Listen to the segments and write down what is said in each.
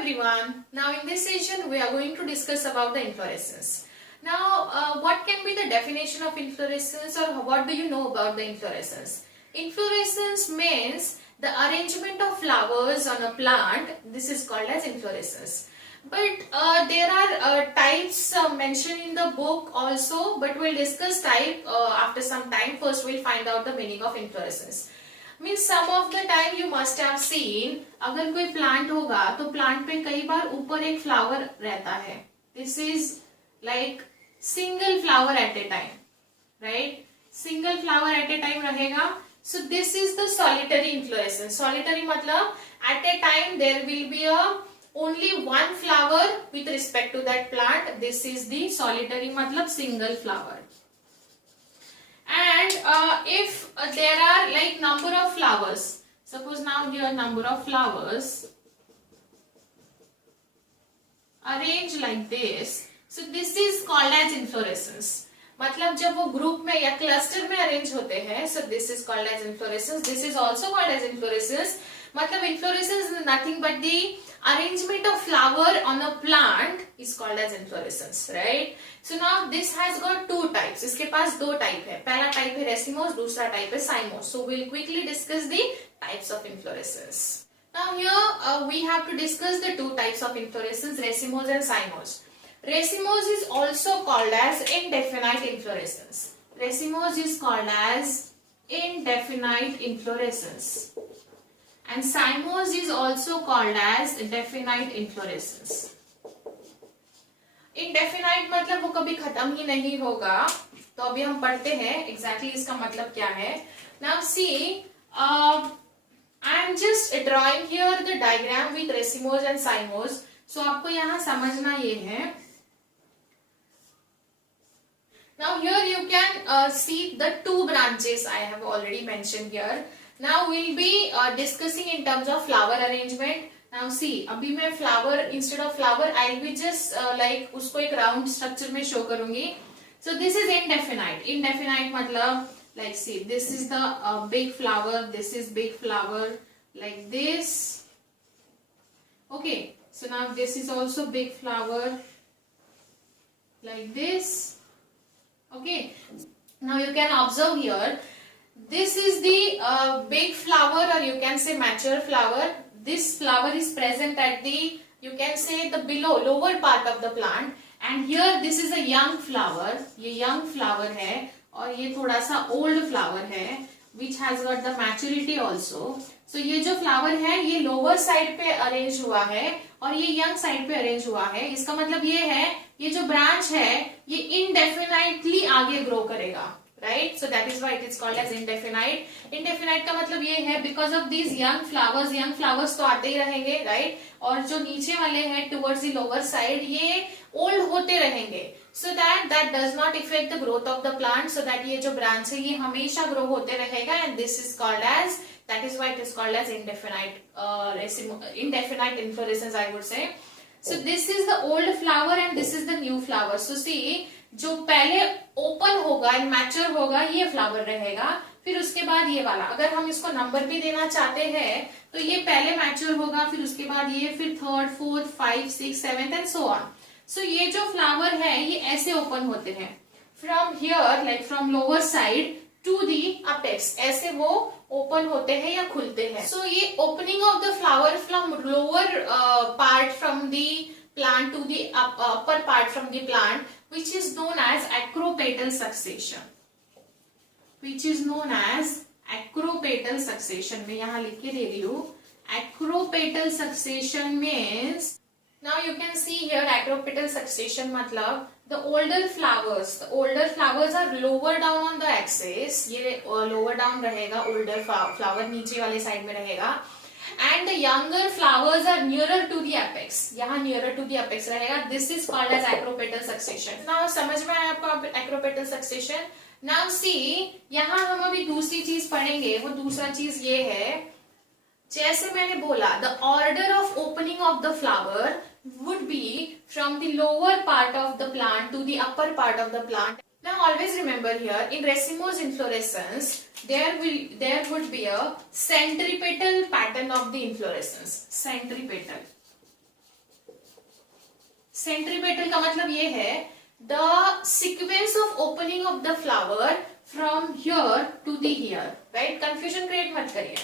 everyone. Now in this session we are going to discuss about the inflorescence. Now what can be the definition of inflorescence, or what do you know about the inflorescence? Inflorescence means the arrangement of flowers on a plant. This is called as inflorescence. But there are types mentioned in the book also, but we'll discuss type after some time. First we'll find out the meaning of inflorescence. Means some of the time you must have seen, अगर कोई plant होगा तो plant पे कई बार ऊपर एक flower रहता है. This is like single flower at a time, right? Single flower at a time रहेगा. So this is the solitary inflorescence. Solitary मतलब at a time there will be a only one flower with respect to that plant. This is the solitary मतलब single flower. And if there are like number of flowers, suppose now here number of flowers arranged like this, so this is called as inflorescence. मतलब जब वो group में या cluster में arrange होते हैं, so this is called as inflorescence. This is also called as inflorescence. मतलब inflorescence is nothing but the arrangement of flower on a plant is called as inflorescence, right? So now this has got two types. इसके पास दो type है. पहला type है racemose, दूसरा type है cymose. So we'll quickly discuss the types of inflorescence. Now here we have to discuss the two types of inflorescence, racemose and cymose. Racemose is also called as indefinite inflorescence. Racemose is called as indefinite inflorescence. And cymose is also called as definite inflorescence. Indefinite मतलब वो कभी खत्म ही नहीं होगा. तो अभी हम पढ़ते हैं exactly इसका मतलब क्या है. Now see, I am just drawing here the diagram with racemose and cymose. So आपको यहाँ समझना ये है. Now here you can see the two branches I have already mentioned here. Now we'll be discussing in terms of flower arrangement. Now see, अभी मैं flower instead of flower I'll be just like उसको एक round structure में show करूँगी. So this is indefinite. Indefinite मतलब like see, this is the big flower, this is big flower like this. Okay, so now this is also big flower like this. Okay, now you can observe here. This is the big flower, or you can say mature flower. This flower is present at the, you can say the below, lower part of the plant. And here this is a young flower. ये young flower है और ये थोड़ा सा old flower है, which has got the maturity also. So ये जो flower है ये lower side पे arrange हुआ है और ये young side पे arrange हुआ है. इसका मतलब ये है, ये जो branch है ये indefinitely आगे grow करेगा. Right, so that is why it is called as indefinite. Indefinite का मतलब ये है because of these young flowers तो आते ही रहेंगे, right? और जो नीचे वाले हैं towards the lower side ये old होते रहेंगे. So that does not affect the growth of the plant. So that ये जो branch है ये हमेशा grow होते रहेगा, and this is called as, that is why it is called as indefinite inflorescence, I would say. So this is the old flower and this is the new flower. So see, जो पहले open होगा and mature होगा ये flower रहेगा, फिर उसके बाद ये वाला. अगर हम इसको नंबर भी देना चाहते हैं तो ये पहले मैच्योर होगा, फिर उसके बाद ये, फिर third, fourth, 5, 6, 7 and so on. So ये जो फ्लावर है ये ऐसे ओपन होते हैं from here, like from lower side to the apex. ऐसे वो ओपन होते हैं या खुलते हैं. सो ये opening of the flower from lower part from the plant to the upper part from the plant, which is known as acropetal succession. Which is known as acropetal succession. मैं यहाँ लिख के दे रही हूँ. Acropetal succession means, now you can see here acropetal succession मतलब the older flowers are lower down on the axis. ये lower down रहेगा, older flower नीचे वाले side में रहेगा. And the younger flowers are nearer to the apex. यहाँ nearer to the apex रहेगा. This is called as acropetal succession. Now समझ में आया आपको acropetal succession? Now see, यहाँ हम अभी दूसरी चीज पढ़ेंगे. वो दूसरा चीज ये है, जैसे मैंने बोला, the order of opening of the flower would be from the lower part of the plant to the upper part of the plant. Now always remember here, in racemose inflorescence, there would be a centripetal pattern of the inflorescence. Centripetal. Centripetal का मतलब ये है the sequence of opening of the flower from here to the here, right. Confusion create मत करिए।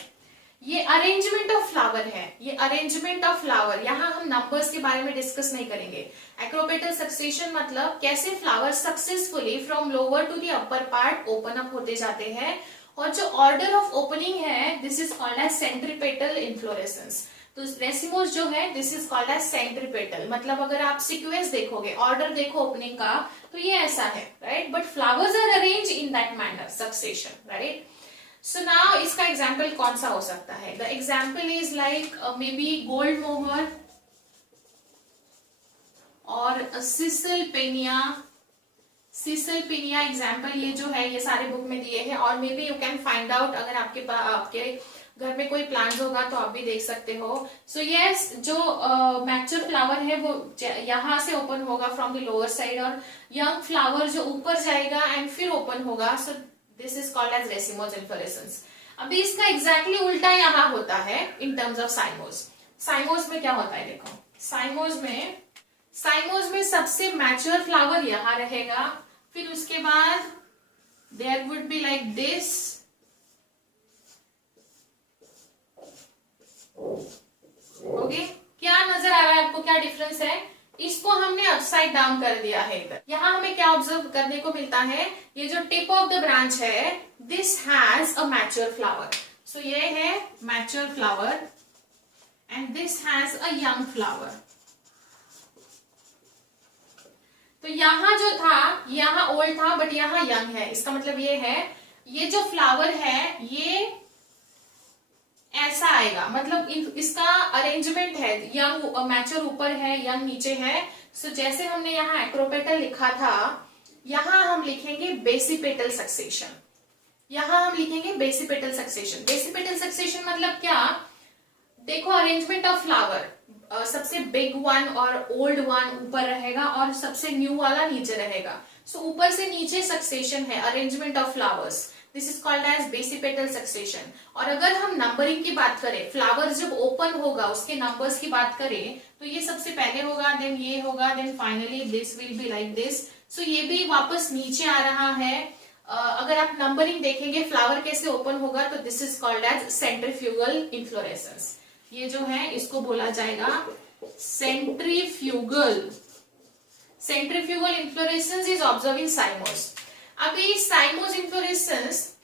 ये arrangement of flower है, ये arrangement of flower. यहाँ हम नंबर्स के बारे में डिस्कस नहीं करेंगे। एक्रोपेटल सक्सेशन मतलब कैसे flower successfully from lower to the upper part open up होते जाते हैं, और जो ऑर्डर ऑफ ओपनिंग है this is called as centripetal inflorescence. तो रेसिमोस जो है this is called as centripetal. मतलब अगर आप सीक्वेंस देखोगे, ऑर्डर देखो ओपनिंग का, तो ये ऐसा है, right. But flowers are arrange in that manner, succession, right. So now इसका एग्जाम्पल कौन सा हो सकता है? The example is like maybe gold mohur और सिसलपेनिया। सिसलपेनिया एग्जाम्पल ये जो है ये सारे बुक में दिए हैं, और may be you can find out, अगर आपके घर में कोई प्लांट्स होगा तो आप भी देख सकते हो। सो यस, जो मैच्योर फ्लावर है वो यहाँ से ओपन होगा फ्रॉम द लोअर साइड, और यंग फ्लावर जो ऊपर जाएगा एंड फिर ओपन होगा। So this is called as racemose inflorescence. अभी इसका एग्जैक्टली उल्टा यहाँ होता है इन टर्म्स ऑफ साइमोस। साइमोस में क्या होता है देखो, साइमोस में सबसे मैच्योर फ्लावर यहाँ रहेगा, फिर उसके बाद there would be like this, okay. क्या नजर आ रहा है आपको, क्या डिफरेंस है? इसको हमने अपसाइड डाउन कर दिया है इधर। यहाँ हमें क्या ऑब्जर्व करने को मिलता है, ये जो टिप ऑफ द ब्रांच है this has a mature flower. So ये है mature flower and this has a young flower. तो यहाँ जो था, यहाँ ओल्ड था बट यहाँ यंग है। इसका मतलब ये है ये जो फ्लावर है ये ऐसा आएगा, मतलब इसका अरेंजमेंट है, यंग मैच्योर ऊपर है, यंग नीचे है। सो जैसे हमने यहाँ एक्रोपेटल लिखा था, यहाँ हम लिखेंगे बेसिपेटल सक्सेशन। यहाँ हम लिखेंगे बेसिपेटल सक्सेशन। बेसिपेटल सक्सेशन मतलब क्या? देखो अरेंजमेंट ऑफ फ्लावर, सबसे बिग वन और ओल्ड वन ऊपर रहेगा और सबसे न्यू वाला नीचे रहेगा। सो ऊपर से नीचे सक्सेशन है, arrangement of flowers. This is called as basipetal succession. और अगर हम नंबरिंग की बात करें, फ्लावर जब ओपन होगा उसके नंबर्स की बात करें, तो ये सबसे पहले होगा, देन ये होगा, then finally this will be like this. So ये भी वापस नीचे आ रहा है। अगर आप नंबरिंग देखेंगे फ्लावर कैसे ओपन होगा, तो this is called as centrifugal inflorescence. ये जो है इसको बोला जाएगा centrifugal. Centrifugal inflorescence is observing cymose. अभी cymose inflorescence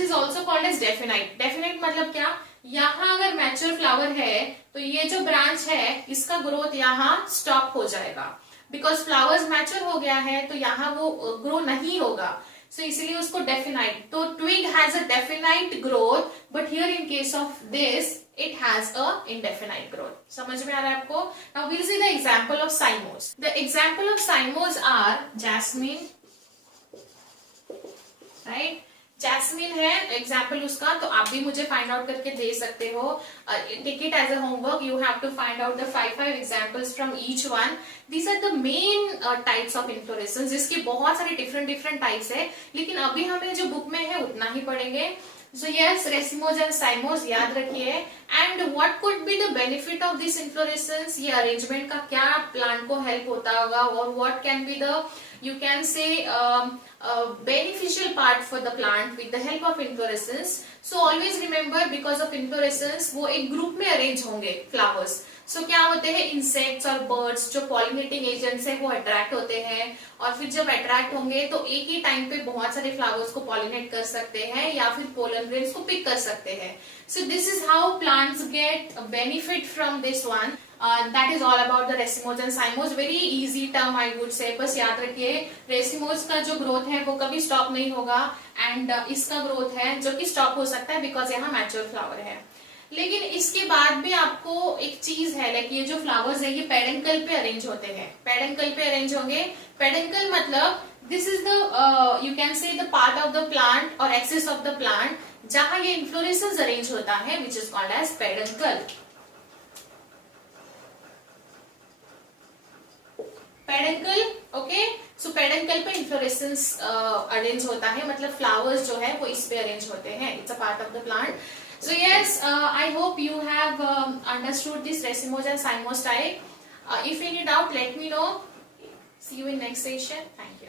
is also called as definite. Definite मतलब क्या? यहाँ अगर मैच्योर फ्लावर है तो ये जो ब्रांच है इसका ग्रोथ यहाँ स्टॉप हो जाएगा, बिकॉज फ्लावर्स मैच्योर हो गया है तो यहाँ वो ग्रो नहीं होगा। सो इसलिए उसको डेफिनाइट। तो twig has a definite growth, but here in case of this it has a indefinite growth. समझ में आ रहा है आपको? Now we'll see the example of cymos. The example of cymos are jasmine, right? Jasmine है example उसका, तो आप भी मुझे फाइंड आउट करके दे सकते हो। Take it as a homework, you have to find out the 5 examples from each one. These are the main types of inflorescence. इसके बहुत सारे डिफरेंट टाइप्स है, लेकिन अभी हमें जो बुक में है उतना ही पढ़ेंगे। So yes, रेसिमोस एंड साइमोस याद रखिए। And what could be the benefit of this inflorescence? ये अरेंजमेंट का क्या प्लांट को हेल्प होता होगा, और what can be the, you can say, beneficial part for the plant with the help of inflorescence. So always remember, because of inflorescence वो एक group में अरेंज होंगे फ्लावर्स। सो क्या होते हैं, इंसेक्ट्स और बर्ड्स जो पॉलिनेटिंग एजेंट्स है वो अट्रैक्ट होते हैं, और फिर जब अट्रैक्ट होंगे तो एक ही टाइम पे बहुत सारे फ्लावर्स को पॉलिनेट कर सकते हैं या फिर पोलन ग्रेन्स को पिक कर सकते हैं। सो this is how plants get benefit from this one. That is all about the racemose and साइमोस। Very easy term I would say. बस याद रखिए रेसिमोस का जो ग्रोथ है वो कभी स्टॉप नहीं होगा, एंड इसका ग्रोथ है जो कि स्टॉप हो सकता है बिकॉज यहाँ मैच्योर फ्लावर है। लेकिन इसके बाद भी आपको एक चीज है, लाइक ये जो फ्लावर्स है ये पेडेंकल पे अरेंज होते हैं। पेडेंकल पे अरेंज होंगे। पेडेंकल मतलब this is the, you can say the part of the plant और एक्सिस ऑफ द प्लांट जहां ये इन्फ्लोरेसेंस अरेंज होता है, which is called as peduncle. Peduncle, okay. So peduncle पे इन्फ्लोरेसेंस अरेंज होता है, मतलब फ्लावर्स जो है वो इस पे अरेंज होते हैं। It's a part of the plant. So yes, I hope you have understood this racemose and cymose type. If any doubt, let me know. See you in next session. Thank you.